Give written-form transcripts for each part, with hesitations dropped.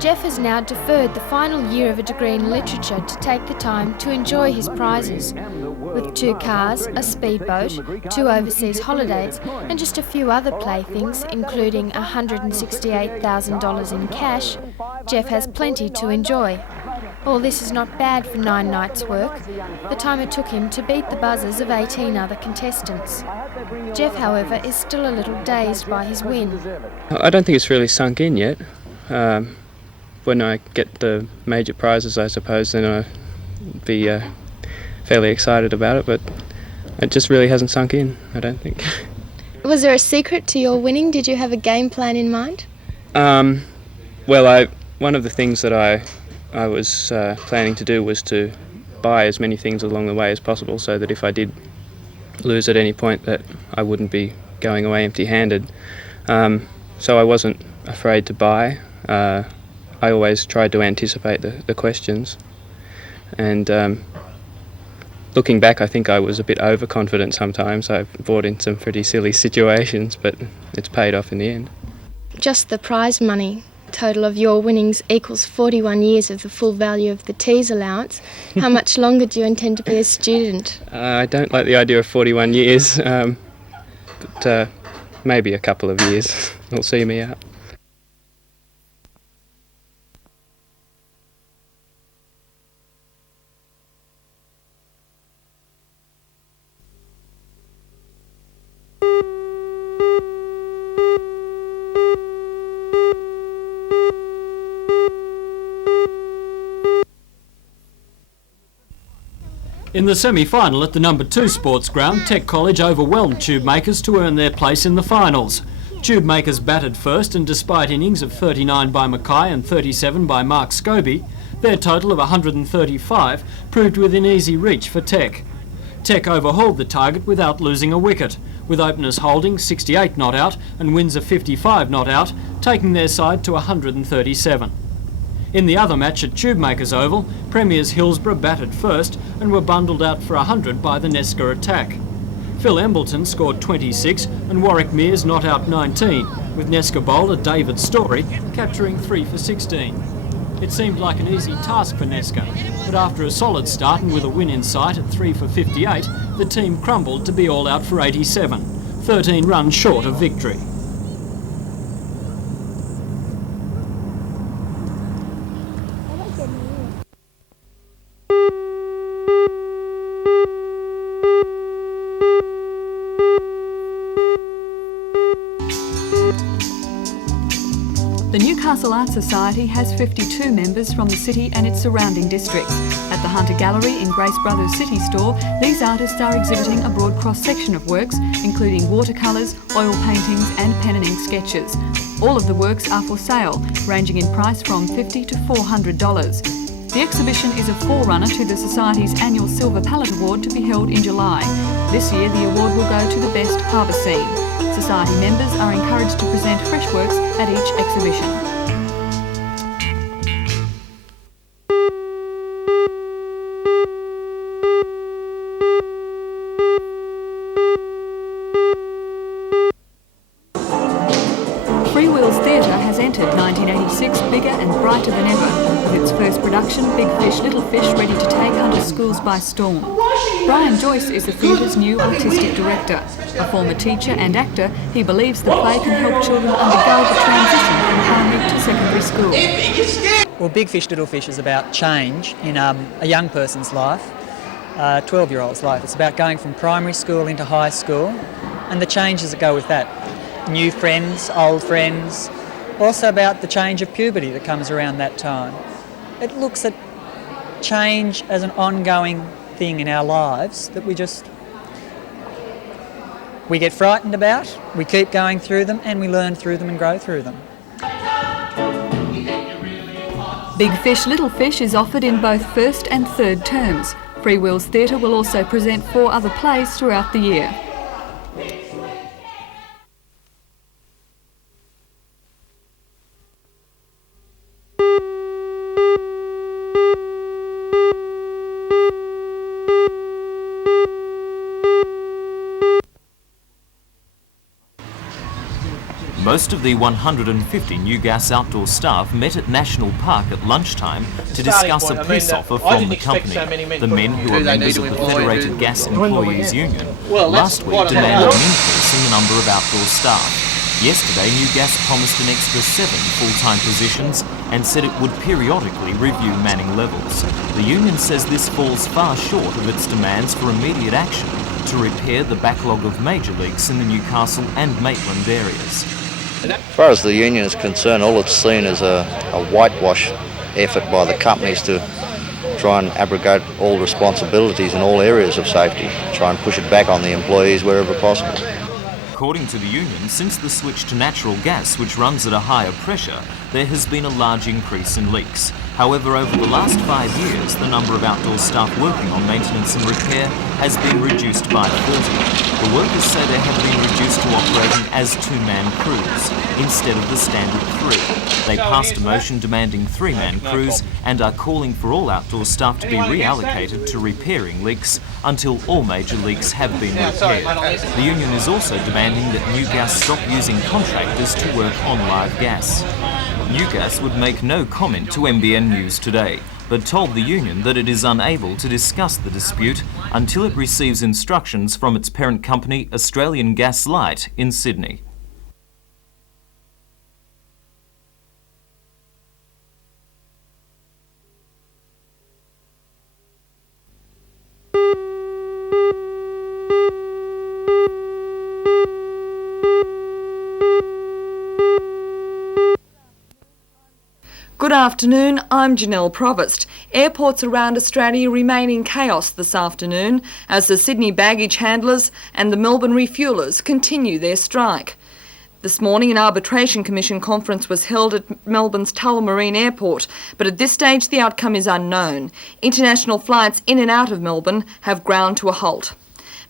Jeff has now deferred the final year of a degree in literature to take the time to enjoy his prizes. With 2 cars, a speedboat, 2 overseas holidays and just a few other playthings, including $168,000 in cash, Jeff has plenty to enjoy. All this is not bad for 9 nights' work, the time it took him to beat the buzzers of 18 other contestants. Jeff, however, is still a little dazed by his win. I don't think it's really sunk in yet. When I get the major prizes, I suppose, then I'll be fairly excited about it, but it just really hasn't sunk in, I don't think. Was there a secret to your winning? Did you have a game plan in mind? Well, one of the things that I was planning to do was to buy as many things along the way as possible, so that if I did lose at any point that I wouldn't be going away empty-handed. So I wasn't afraid to buy. I always tried to anticipate the questions, and looking back, I think I was a bit overconfident sometimes. I bought in some pretty silly situations, but it's paid off in the end. Just the prize money total of your winnings equals 41 years of the full value of the teas allowance. How much longer do you intend to be a student? I don't like the idea of 41 years, but maybe a couple of years will see me out. In the semi-final at the number 2 sports ground, Tech College overwhelmed Tube Makers to earn their place in the finals. Tube Makers batted first, and despite innings of 39 by Mackay and 37 by Mark Scobie, their total of 135 proved within easy reach for Tech. Tech overhauled the target without losing a wicket, with openers Holding 68 not out and Windsor 55 not out, taking their side to 137. In the other match at Tube Makers Oval, Premiers Hillsborough batted first and were bundled out for 100 by the Nesca attack. Phil Embleton scored 26 and Warwick Mears not out 19, with Nesca bowler David Story capturing 3 for 16. It seemed like an easy task for Nesca, but after a solid start and with a win in sight at 3 for 58, the team crumbled to be all out for 87, 13 runs short of victory. The Newcastle Art Society has 52 members from the city and its surrounding districts. At the Hunter Gallery in Grace Brothers City Store, these artists are exhibiting a broad cross-section of works, including watercolours, oil paintings and pen and ink sketches. All of the works are for sale, ranging in price from $50 to $400. The exhibition is a forerunner to the Society's annual Silver Palette Award to be held in July. This year the award will go to the best harbour scene. Society members are encouraged to present fresh works at each exhibition. Freewheel's Theatre has entered 1986 bigger and brighter than ever, with its first production, Big Fish, Little Fish, ready to take Hunter schools by storm. Brian Joyce is the theatre's new artistic director. A former teacher and actor, he believes the play can help children undergo the transition from primary to secondary school. Well, Big Fish, Little Fish is about change in a young person's life, a 12-year-old's life. It's about going from primary school into high school and the changes that go with that. New friends, old friends, also about the change of puberty that comes around that time. It looks at change as an ongoing thing in our lives that we get frightened about, we keep going through them and we learn through them and grow through them. Big Fish, Little Fish is offered in both first and third terms. Freewheel's Theatre will also present 4 other plays throughout the year. Most of the 150 New Gas outdoor staff met at National Park at lunchtime to discuss a peace offer from the company. The men, who are members of the Federated Gas Employees Union, last week demanded an increase in the number of outdoor staff. Yesterday, New Gas promised an extra 7 full-time positions and said it would periodically review manning levels. The union says this falls far short of its demands for immediate action to repair the backlog of major leaks in the Newcastle and Maitland areas. As far as the union is concerned, all it's seen is a whitewash effort by the companies to try and abrogate all responsibilities in all areas of safety, try and push it back on the employees wherever possible. According to the union, since the switch to natural gas, which runs at a higher pressure, there has been a large increase in leaks. However, over the last 5 years, the number of outdoor staff working on maintenance and repair has been reduced by 40. The workers say they have been reduced to operating as 2-man crews instead of the standard 3. They passed a motion demanding 3-man crews and are calling for all outdoor staff to be reallocated to repairing leaks until all major leaks have been repaired. The union is also demanding that New Gas stop using contractors to work on live gas. New Gas would make no comment to NBN News today, but told the union that it is unable to discuss the dispute until it receives instructions from its parent company, Australian Gas Light, in Sydney. Good afternoon, I'm Janelle Provost. Airports around Australia remain in chaos this afternoon as the Sydney baggage handlers and the Melbourne refuelers continue their strike. This morning an arbitration commission conference was held at Melbourne's Tullamarine Airport, but at this stage the outcome is unknown. International flights in and out of Melbourne have ground to a halt.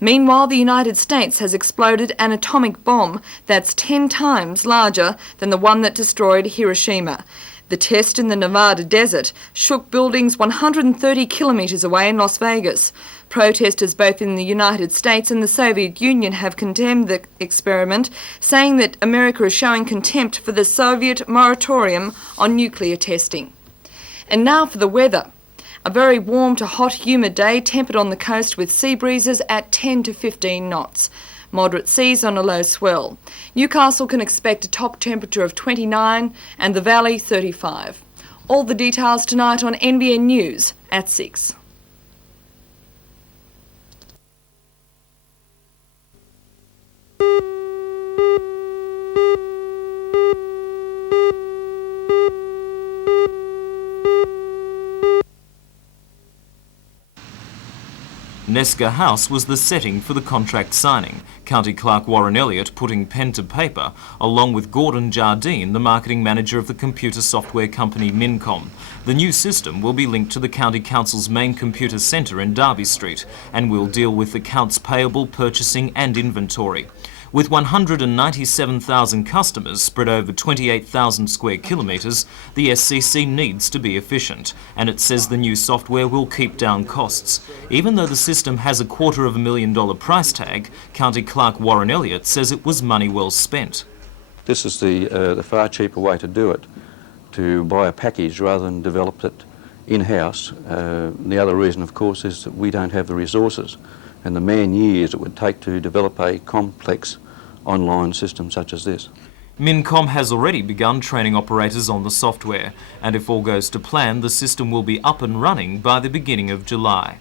Meanwhile, the United States has exploded an atomic bomb that's 10 times larger than the one that destroyed Hiroshima. The test in the Nevada desert shook buildings 130 kilometres away in Las Vegas. Protesters both in the United States and the Soviet Union have condemned the experiment, saying that America is showing contempt for the Soviet moratorium on nuclear testing. And now for the weather. A very warm to hot, humid day, tempered on the coast with sea breezes at 10 to 15 knots. Moderate seas on a low swell. Newcastle can expect a top temperature of 29 and the Valley 35. All the details tonight on NBN News at 6. Nesca House was the setting for the contract signing, County Clerk Warren Elliott putting pen to paper, along with Gordon Jardine, the marketing manager of the computer software company Mincom. The new system will be linked to the County Council's main computer centre in Derby Street and will deal with accounts payable, purchasing and inventory. With 197,000 customers spread over 28,000 square kilometres, the SCC needs to be efficient, and it says the new software will keep down costs. Even though the system has a $250,000 price tag, County Clerk Warren Elliott says it was money well spent. This is the far cheaper way to do it, to buy a package rather than develop it in-house. The other reason, of course, is that we don't have the resources and the man-years it would take to develop a complex online system such as this. Mincom has already begun training operators on the software, and if all goes to plan, the system will be up and running by the beginning of July.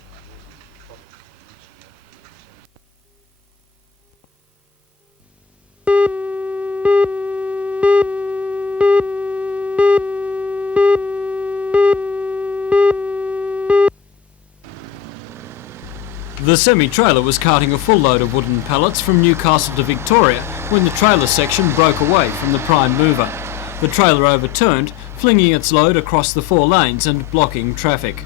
The semi-trailer was carting a full load of wooden pallets from Newcastle to Victoria when the trailer section broke away from the prime mover. The trailer overturned, flinging its load across the 4 lanes and blocking traffic.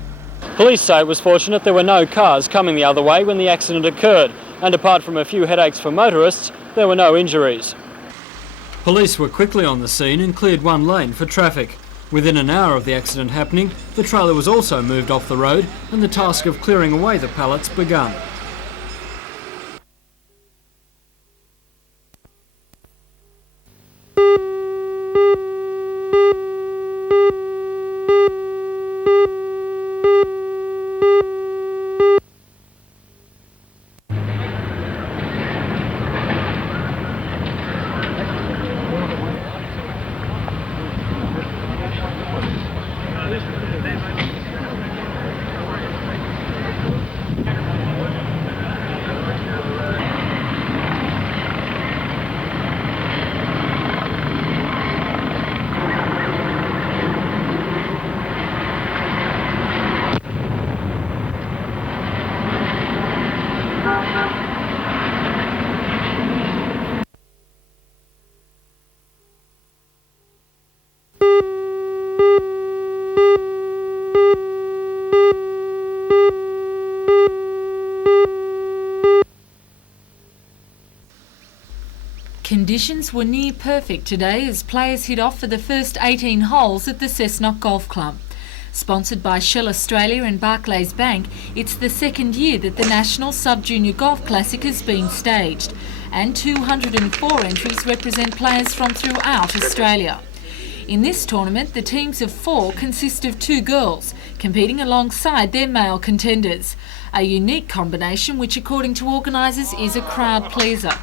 Police say it was fortunate there were no cars coming the other way when the accident occurred, and apart from a few headaches for motorists, there were no injuries. Police were quickly on the scene and cleared 1 lane for traffic. Within an hour of the accident happening, the trailer was also moved off the road and the task of clearing away the pallets begun. Conditions were near perfect today as players hit off for the first 18 holes at the Cessnock Golf Club. Sponsored by Shell Australia and Barclays Bank, it's the second year that the National Sub-Junior Golf Classic has been staged, and 204 entries represent players from throughout Australia. In this tournament, the teams of 4 consist of 2 girls, competing alongside their male contenders, a unique combination which, according to organisers, is a crowd pleaser.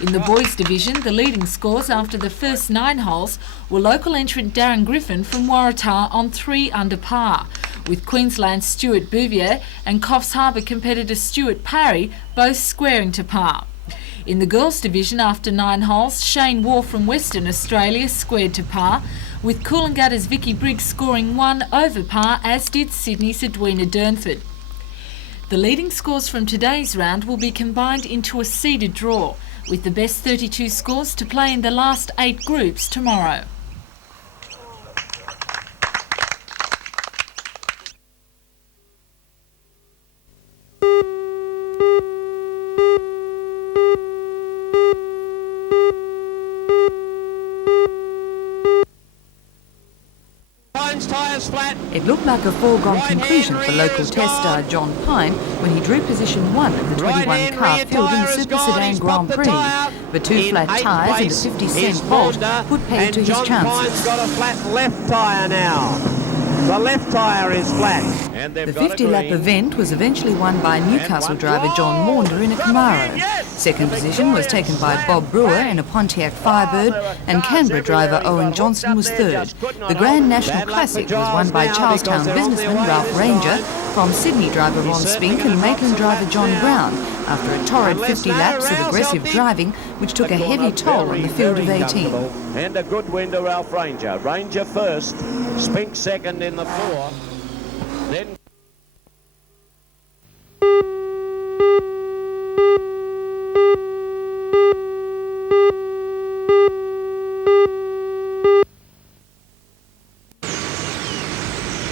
In the boys division, the leading scores after the first 9 holes were local entrant Darren Griffin from Waratah on 3 under par, with Queensland's Stuart Bouvier and Coffs Harbour competitor Stuart Parry both squaring to par. In the girls division, after 9 holes, Shane Waugh from Western Australia squared to par, with Coolangatta's Vicky Briggs scoring 1 over par, as did Sydney's Edwina Durnford. The leading scores from today's round will be combined into a seeded draw, with the best 32 scores to play in the last 8 groups tomorrow. It looked like a foregone conclusion for local test star John Pine when he drew position 1 of the 21-car field in the Super Sedan Grand Prix. But 2 flat tyres and a 50-cent bolt put paid to his chances. Pine's got a flat left tyre now. The left tyre is flat. The 50-lap event was eventually won by Newcastle driver John Maunder in a Camaro. Second position was taken by Bob Brewer in a Pontiac Firebird, and Canberra driver Owen Johnson was third. The Grand National Classic was won by Charlestown businessman Ralph Ranger, from Sydney driver Ron Spink and Maitland driver John Brown, after a torrid 50 laps of aggressive driving which took a heavy toll on the field of 18. And a good win to Ralph Ranger. Ranger first, Spink second in the 4. Then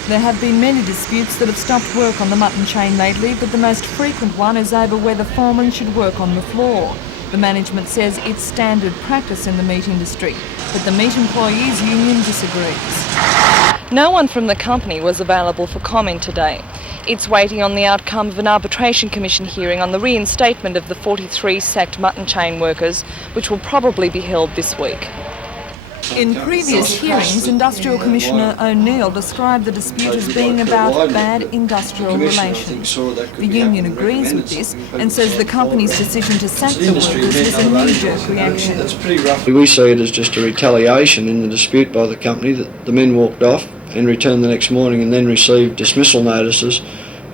there have been many disputes that have stopped work on the mutton chain lately, but the most frequent one is over whether foremen should work on the floor. The management says it's standard practice in the meat industry, but the Meat Employees Union disagrees. No one from the company was available for comment today. It's waiting on the outcome of an arbitration commission hearing on the reinstatement of the 43 sacked mutton chain workers, which will probably be held this week. In previous hearings, Industrial Commissioner O'Neill described the dispute as being about bad industrial relations. The union agrees with this and says the company's decision to sack the workers was a knee-jerk reaction. We see it as just a retaliation in the dispute by the company that the men walked off and returned the next morning and then received dismissal notices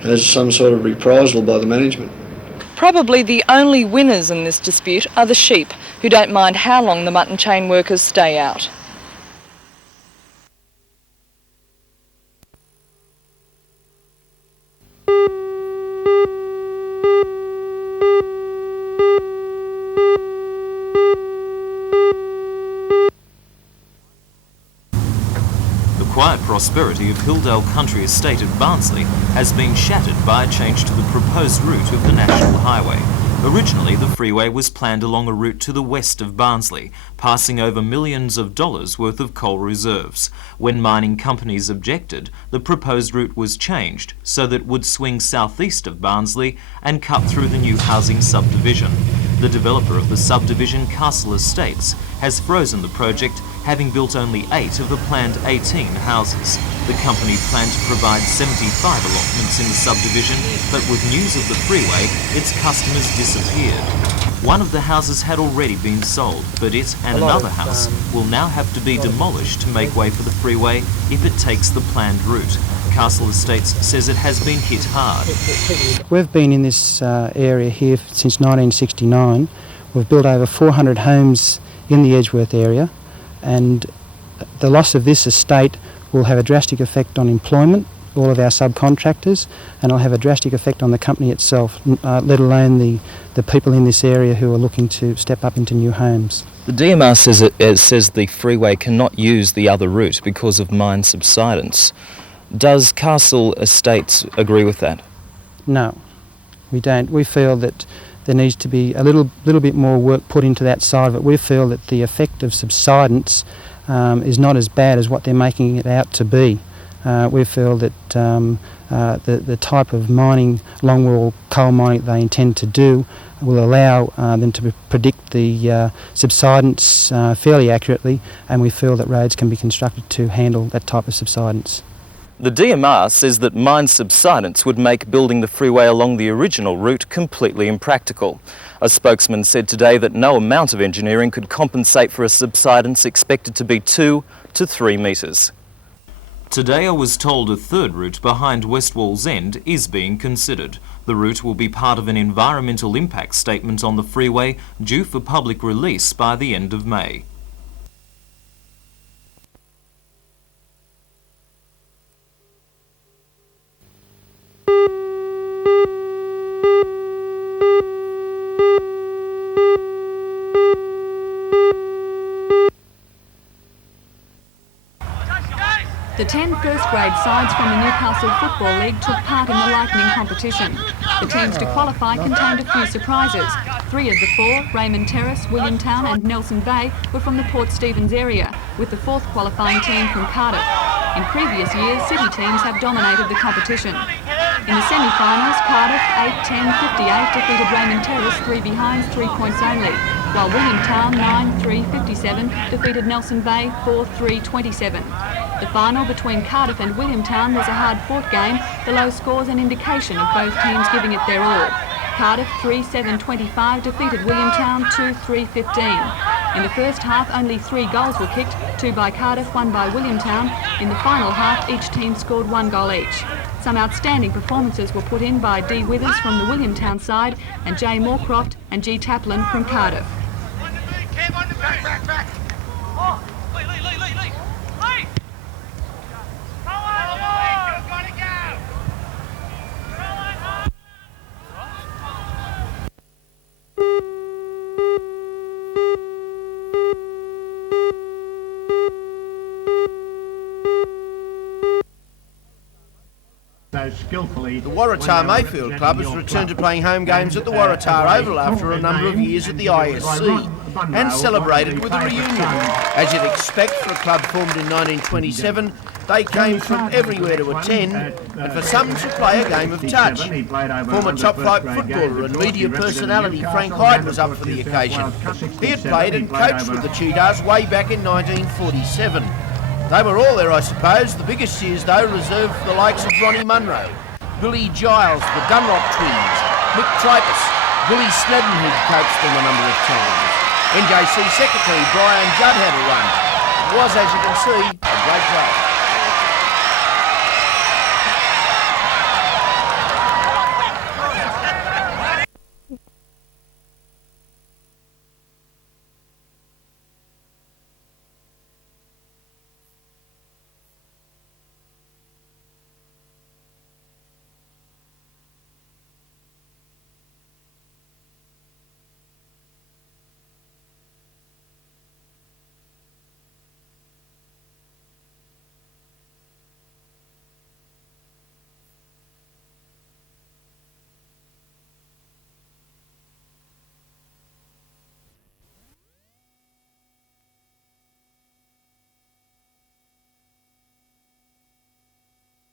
as some sort of reprisal by the management. Probably the only winners in this dispute are the sheep, who don't mind how long the mutton chain workers stay out. The quiet prosperity of Hilldale Country Estate at Barnsley has been shattered by a change to the proposed route of the National Highway. Originally, the freeway was planned along a route to the west of Barnsley, passing over millions of dollars worth of coal reserves. When mining companies objected, the proposed route was changed so that it would swing southeast of Barnsley and cut through the new housing subdivision. The developer of the subdivision, Castle Estates, has frozen the project, having built only 8 of the planned 18 houses. The company planned to provide 75 allotments in the subdivision, but with news of the freeway, its customers disappeared. One of the houses had already been sold, but it and another house will now have to be demolished to make way for the freeway if it takes the planned route. Castle Estates says it has been hit hard. We've been in this area here since 1969. We've built over 400 homes in the Edgeworth area, and the loss of this estate will have a drastic effect on employment, all of our subcontractors, and it'll have a drastic effect on the company itself, let alone the people in this area who are looking to step up into new homes. The DMR says the freeway cannot use the other route because of mine subsidence. Does Castle Estates agree with that? No, we don't. We feel that there needs to be a little bit more work put into that side of it. We feel that the effect of subsidence is not as bad as what they're making it out to be. We feel that the type of mining, longwall coal mining they intend to do will allow them to predict the subsidence fairly accurately, and we feel that roads can be constructed to handle that type of subsidence. The DMR says that mine subsidence would make building the freeway along the original route completely impractical. A spokesman said today that no amount of engineering could compensate for a subsidence expected to be 2 to 3 metres. Today I was told a third route behind West Wall's End is being considered. The route will be part of an environmental impact statement on the freeway due for public release by the end of May. The 10 first-grade sides from the Newcastle Football League took part in the Lightning competition. The teams to qualify contained a few surprises. 3 of the 4, Raymond Terrace, Williamtown and Nelson Bay, were from the Port Stephens area, with the 4th qualifying team from Cardiff. In previous years, city teams have dominated the competition. In the semi-finals, Cardiff 8-10-58 defeated Raymond Terrace 3 behinds, 3 points only, while Williamtown 9-3-57 defeated Nelson Bay 4-3-27. The final between Cardiff and Williamtown was a hard-fought game, the low scores an indication of both teams giving it their all. Cardiff 3-7-25 defeated Williamtown 2-3-15. In the first half, only 3 goals were kicked, 2 by Cardiff, 1 by Williamtown. In the final half, each team scored 1 goal each. Some outstanding performances were put in by D. Withers from the Williamtown side and J. Moorcroft and G. Taplin from Cardiff. The Waratah Mayfield Club has returned to playing home games at the Waratah Oval after a number of years at the ISC and celebrated with a reunion. As you'd expect for a club formed in 1927, they came from everywhere to attend and for some to play a game of touch. Former top-flight footballer and media personality Frank Hyde was up for the occasion. He had played and coached with the Cheetahs way back in 1947. They were all there, I suppose. The biggest cheers, though, reserved for the likes of Ronnie Munro, Billy Giles, the Dunlop twins, Mick Tripus, Billy Snedden, who'd coached them a number of times. NJC Secretary Brian Judd had a run. It was, as you can see, a great day.